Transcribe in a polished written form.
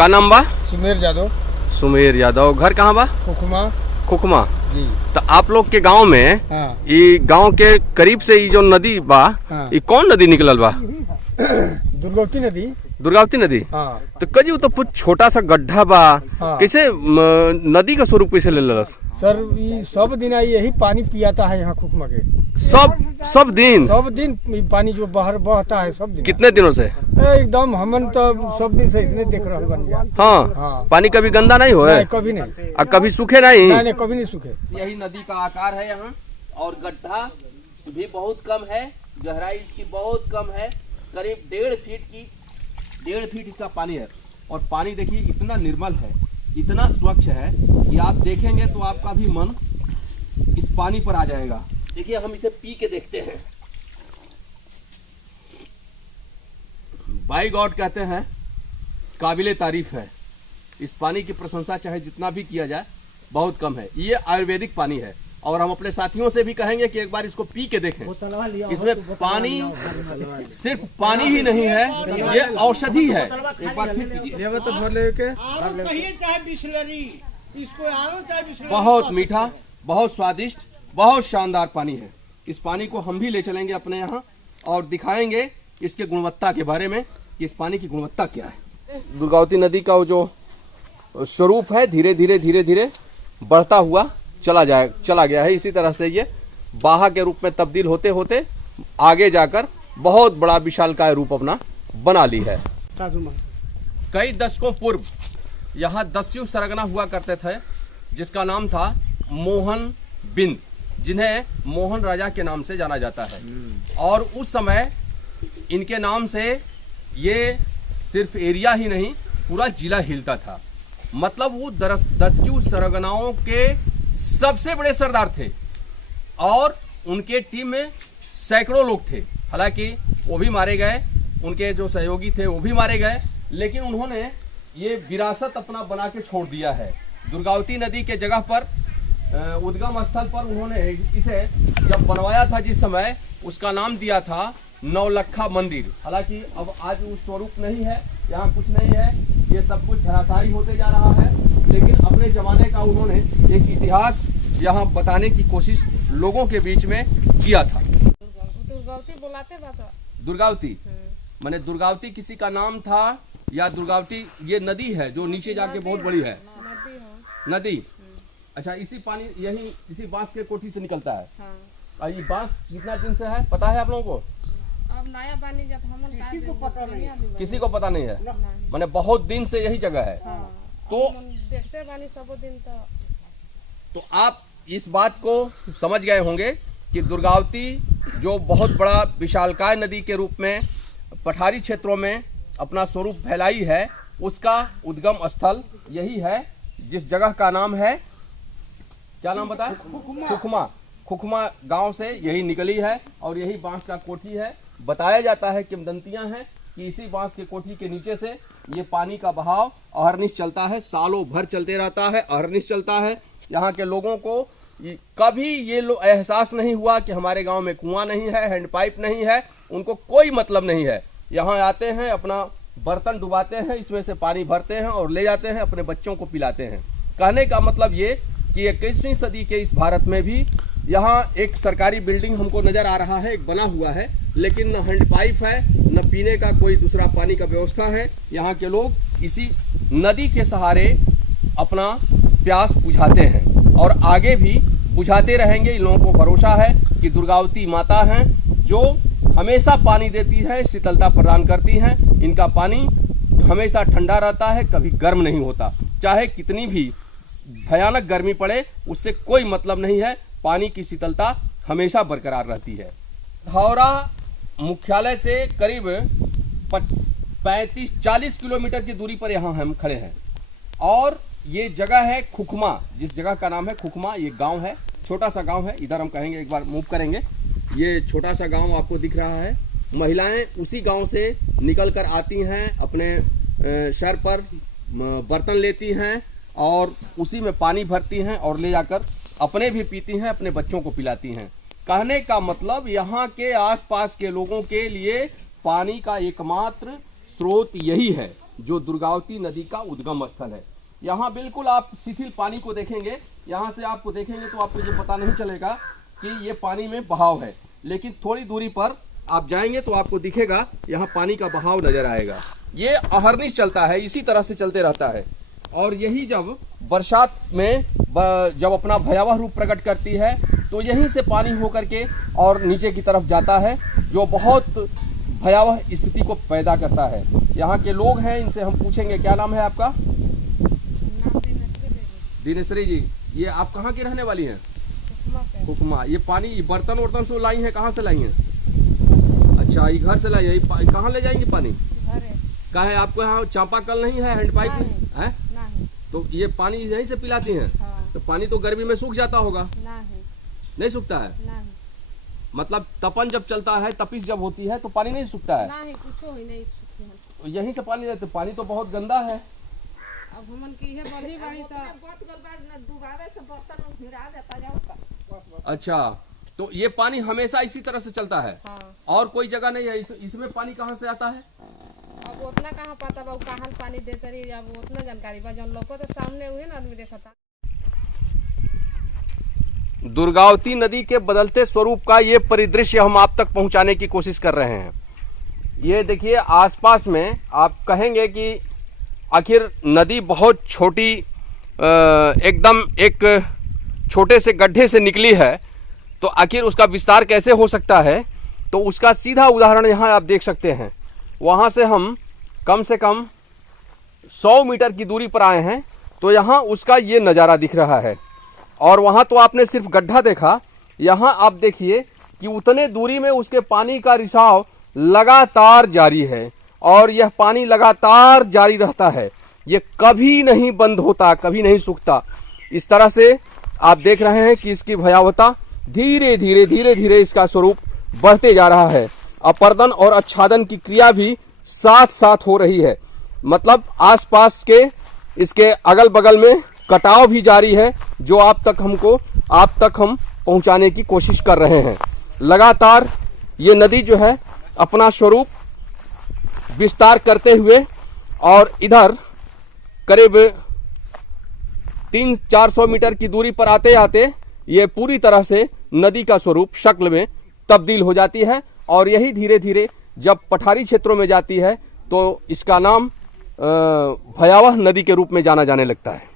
का नाम बा? सुमेर यादव। सुमेर यादव। घर कहाँ बा? खुखमा। खुखमा जी। तो आप लोग के गांव में हाँ। ये गांव के करीब से ये जो नदी बा, हाँ। ये कौन नदी निकलल बा? दुर्गावती नदी। दुर्गावती नदी। हाँ। तो कजी तो कुछ छोटा सा गड्ढा बा। हाँ। कैसे नदी का स्वरूप कैसे ले लस? सर ये सब दिन यही पानी पियाता है यहाँ खुखमा के। सब दिन ये पानी जो बाहर बहता है सब दिन। कितने दिनों से? एकदम हमन तो सब दिन से इसने देख रहा बन गया। हाँ। हाँ। पानी कभी गंदा नहीं हो? कभी नहीं। और कभी सूखे नहीं? नहीं, कभी नहीं सूखे। यही नदी का आकार है यहाँ, और गड्ढा भी बहुत कम है, गहराई इसकी बहुत कम है, करीब 1.5 फीट इसका पानी है। और पानी देखिए इतना निर्मल है, इतना स्वच्छ है कि आप देखेंगे तो आपका भी मन इस पानी पर आ जाएगा। देखिए हम इसे पी के देखते हैं। बाई गॉड कहते हैं, काबिले तारीफ है। इस पानी की प्रशंसा चाहे जितना भी किया जाए बहुत कम है। ये आयुर्वेदिक पानी है, और हम अपने साथियों से भी कहेंगे कि एक बार इसको पी के देखें। इसमें पानी सिर्फ पानी ही नहीं है, ये औषधि है। एक बार फिर पीजिए। तो भर लेके बहुत मीठा, बहुत स्वादिष्ट, बहुत शानदार पानी है। इस पानी को हम भी ले चलेंगे अपने यहाँ और दिखाएंगे इसके गुणवत्ता के बारे में कि इस पानी की गुणवत्ता क्या है। दुर्गावती नदी का जो स्वरूप है धीरे धीरे बढ़ता हुआ चला गया है। इसी तरह से ये बाहा के रूप में तब्दील होते होते आगे जाकर बहुत बड़ा विशालकाय रूप अपना बना ली है। कई दशकों पूर्व यहाँ दस्यु सरगना हुआ करते थे, जिसका नाम था मोहन बिंद, जिन्हें मोहन राजा के नाम से जाना जाता है। और उस समय इनके नाम से ये सिर्फ एरिया ही नहीं, पूरा जिला हिलता था। मतलब वो दस्यु सरगनाओं के सबसे बड़े सरदार थे, और उनके टीम में सैकड़ों लोग थे। हालांकि वो भी मारे गए, उनके जो सहयोगी थे वो भी मारे गए, लेकिन उन्होंने ये विरासत अपना बना के छोड़ दिया है। दुर्गावती नदी के जगह पर उद्गम स्थल पर उन्होंने इसे जब बनवाया था, जिस समय उसका नाम दिया था नौलखा मंदिर। हालांकि अब आज वो स्वरूप नहीं है, यहाँ कुछ नहीं है, ये सब कुछ धराशायी होते जा रहा है। लेकिन अपने जमाने का उन्होंने एक इतिहास यहाँ बताने की कोशिश लोगों के बीच में किया था। दुर्गावती बुलाते था। दुर्गावती माने दुर्गावती किसी का नाम था, या दुर्गावती ये नदी है जो नीचे जाके बहुत बड़ी है? नदी। अच्छा, इसी पानी यही इसी बांस के कोठी से निकलता है। हाँ। और ये बांस कितना दिन से है पता है आप लोगों को? अब नया पानी जब हम किसी को पता नहीं, किसी को पता नहीं है। माने बहुत दिन से यही जगह है। हाँ। तो देखते पानी सब दिन तो आप इस बात को समझ गए होंगे कि दुर्गावती जो बहुत बड़ा विशालकाय नदी के रूप में पठारी क्षेत्रों में अपना स्वरूप फैलाई है, उसका उद्गम स्थल यही है, जिस जगह का नाम है, क्या नाम बताया? खुखमा। खुखमा गांव से यही निकली है, और यही बांस का कोठी है। बताया जाता है, किंवदंतियां हैं कि इसी बांस के कोठी के नीचे से ये पानी का बहाव अहर्निश चलता है, सालों भर चलते रहता है, अहर्निश चलता है। यहाँ के लोगों को कभी ये एहसास नहीं हुआ कि हमारे गांव में कुआं नहीं है, हैंडपाइप नहीं है। उनको कोई मतलब नहीं है। यहाँ आते हैं, अपना बर्तन डुबाते हैं, इसमें से पानी भरते हैं और ले जाते हैं, अपने बच्चों को पिलाते हैं। कहने का मतलब ये कि 21वीं सदी के इस भारत में भी यहाँ एक सरकारी बिल्डिंग हमको नज़र आ रहा है, एक बना हुआ है, लेकिन न हैंडपाइप है, न पीने का कोई दूसरा पानी का व्यवस्था है। यहाँ के लोग इसी नदी के सहारे अपना प्यास बुझाते हैं, और आगे भी बुझाते रहेंगे। इन लोगों को भरोसा है कि दुर्गावती माता हैं जो हमेशा पानी देती है, शीतलता प्रदान करती हैं। इनका पानी हमेशा ठंडा रहता है, कभी गर्म नहीं होता। चाहे कितनी भी भयानक गर्मी पड़े, उससे कोई मतलब नहीं है। पानी की शीतलता हमेशा बरकरार रहती है। धौरा मुख्यालय से करीब 35-40 किलोमीटर की दूरी पर यहाँ हम खड़े हैं, और ये जगह है खुखमा, जिस जगह का नाम है खुखमा। ये गांव है, छोटा सा गांव है। इधर हम कहेंगे, एक बार मूव करेंगे। ये छोटा सा गांव आपको दिख रहा है। महिलाएं उसी गांव से निकल कर आती हैं, अपने सर पर बर्तन लेती हैं, और उसी में पानी भरती हैं, और ले जाकर अपने भी पीती हैं, अपने बच्चों को पिलाती हैं। कहने का मतलब यहाँ के आसपास के लोगों के लिए पानी का एकमात्र स्रोत यही है। जो दुर्गावती नदी का उद्गम स्थल है। यहाँ बिल्कुल आप शिथिल पानी को देखेंगे, यहाँ से आपको देखेंगे तो आपको ये पता नहीं चलेगा कि ये पानी में बहाव है, लेकिन थोड़ी दूरी पर आप जाएंगे तो आपको दिखेगा यहाँ पानी का बहाव नजर आएगा। ये अहर्निश चलता है, इसी तरह से चलते रहता है। और यही जब बरसात में जब अपना भयावह रूप प्रकट करती है तो यहीं से पानी होकर के और नीचे की तरफ जाता है, जो बहुत भयावह स्थिति को पैदा करता है। यहाँ के लोग हैं, इनसे हम पूछेंगे। क्या नाम है आपका? नाम दिनेश्वरी जी। ये आप कहाँ की रहने वाली हैं? हुक्मा। ये पानी बर्तन वर्तन से लाई हैं, कहाँ से लाई हैं? अच्छा, ये घर से लाई है। कहाँ ले जाएंगे पानी? कहाँ है आपको? यहाँ चापाकल नहीं है, हैंड पाइप है? नहीं। तो ये पानी यहीं से पिलाती हैं? हाँ। तो पानी तो गर्मी में सूख जाता होगा? नहीं सूखता है? नहीं। मतलब तपन जब चलता है, तपिश जब होती है तो पानी नहीं सूखता है? नहीं, कुछ ही नहीं सूखी है। तो यहीं से पानी लेते? पानी तो बहुत गंदा है। अब हमन की है बड़ी बड़ी तो अच्छा, तो ये पानी हमेशा इसी तरह से चलता है? हाँ। और कोई जगह नहीं है? इसमें पानी कहाँ से आता है? अब उतना कहाँ पता बा कहाँ पानी देते रही, अब उतना जानकारी बा। जौन लोग को तो सामने हुए ना आदमी देखा था। दुर्गावती नदी के बदलते स्वरूप का ये परिदृश्य हम आप तक पहुंचाने की कोशिश कर रहे हैं। ये देखिए, आसपास में आप कहेंगे कि आखिर नदी बहुत छोटी, एकदम एक छोटे से गड्ढे से निकली है, तो आखिर उसका विस्तार कैसे हो सकता है? तो उसका सीधा उदाहरण यहाँ आप देख सकते हैं। वहाँ से हम कम से कम 100 मीटर की दूरी पर आए हैं, तो यहाँ उसका ये नज़ारा दिख रहा है। और वहाँ तो आपने सिर्फ गड्ढा देखा, यहाँ आप देखिए कि उतने दूरी में उसके पानी का रिसाव लगातार जारी है, और यह पानी लगातार जारी रहता है। ये कभी नहीं बंद होता, कभी नहीं सूखता। इस तरह से आप देख रहे हैं कि इसकी भयावहता धीरे धीरे इसका स्वरूप बढ़ते जा रहा है। अपर्दन और आच्छादन की क्रिया भी साथ साथ हो रही है। मतलब आसपास के इसके अगल बगल में कटाव भी जारी है, जो आप तक हम पहुंचाने की कोशिश कर रहे हैं। लगातार ये नदी जो है अपना स्वरूप विस्तार करते हुए, और इधर करीब 300-400 मीटर की दूरी पर आते आते ये पूरी तरह से नदी का स्वरूप शक्ल में तब्दील हो जाती है। और यही धीरे धीरे जब पठारी क्षेत्रों में जाती है तो इसका नाम भयावह नदी के रूप में जाना जाने लगता है।